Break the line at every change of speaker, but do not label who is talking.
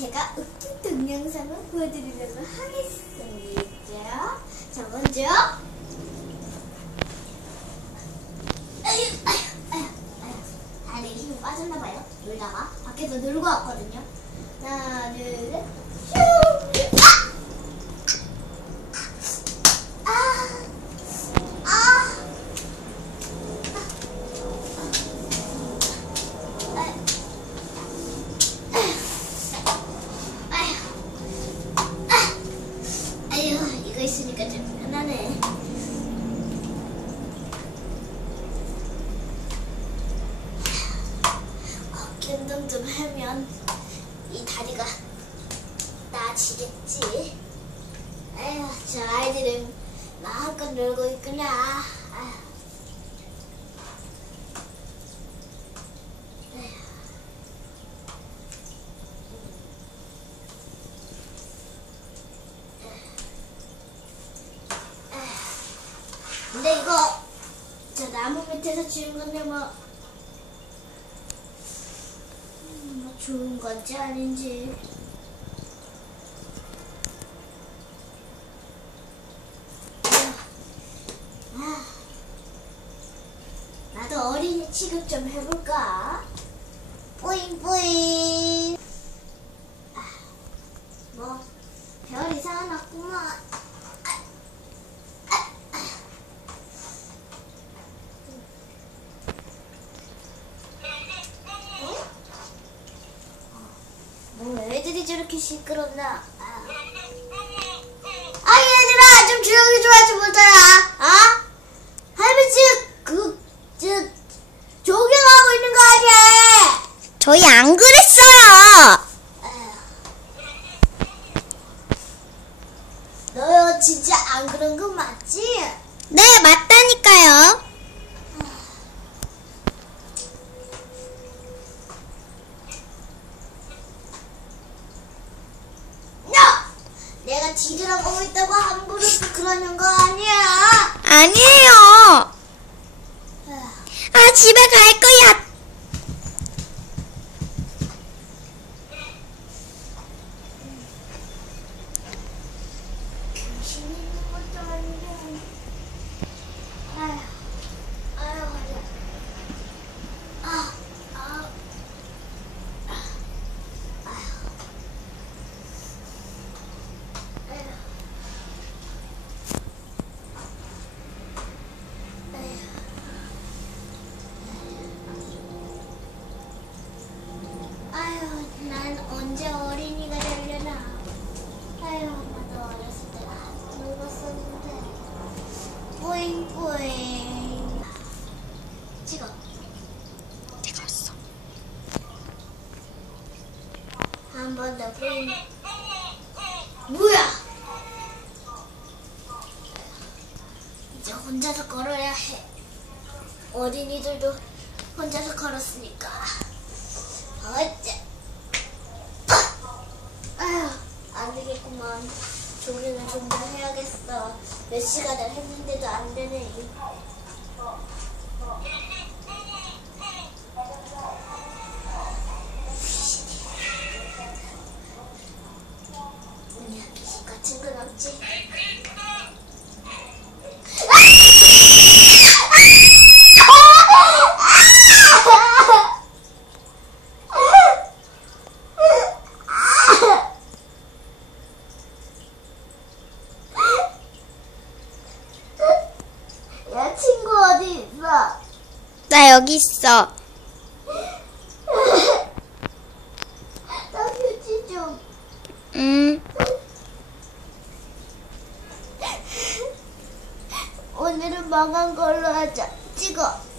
제가 웃긴 동영상을 보여드리려고 하겠습니다. 자, 먼저. 아유, 아유, 아유, 아유. 다리에 힘이 빠졌나봐요. 놀다가. 밖에서 놀고 왔거든요. 하나, 둘, 셋. 슈! 아! 아! 아! 아휴, 이거 있으니까 좀 편하네. 어깨 운동 좀 하면 이 다리가 나아지겠지. 아휴, 저 아이들은 마음껏 놀고 있구나. 아휴. 근데 이거 저 나무 밑에서 치는 건데 뭐, 음, 뭐 좋은 건지 아닌지. 아, 나도 어린이 취급 좀 해볼까? 뿌잉뿌잉. 아, 뭐 별 이상은 없구만 뭐 애들 이 저렇게 시끄럽나? 아, 아 얘들아 좀 조용히 좀 하지 못하라. 아? 할아버지 그저 조경하고 있는 거 아니야?
저희 안 그랬어요.
너 진짜 안 그런 거 맞지?
네, 맞다니까요.
너 뒤돌아보고 있다고 함부로 그러는 거 아니야?
아니에요. 아, 집에 갈 거야.
당신이 있는 것도 아닌데. 아휴, 아휴, 허리야. 아, 아, 아, 아휴. 아휴. 아휴, 난 언제 어린이가 되려나. 아휴, 나도 어렸을 때 많이 놀았었는데. 뿌잉뿌잉. 찍어.
내가 왔어.
뿌잉. 뭐야? 이제 혼자서 걸어야 해. 어린이들도 혼자서 걸었으니까. 어째. 아휴, 안 되겠구만. 조기는 좀 더 해야겠어. 몇 시간을 했는데도 안 되네. 뭐냐, 귀신 같은 건 없지? 야, 친구 어디 있어?
나 여기 있어.
나 휴지 좀.
음,
오늘은 망한 걸로 하자. 찍어.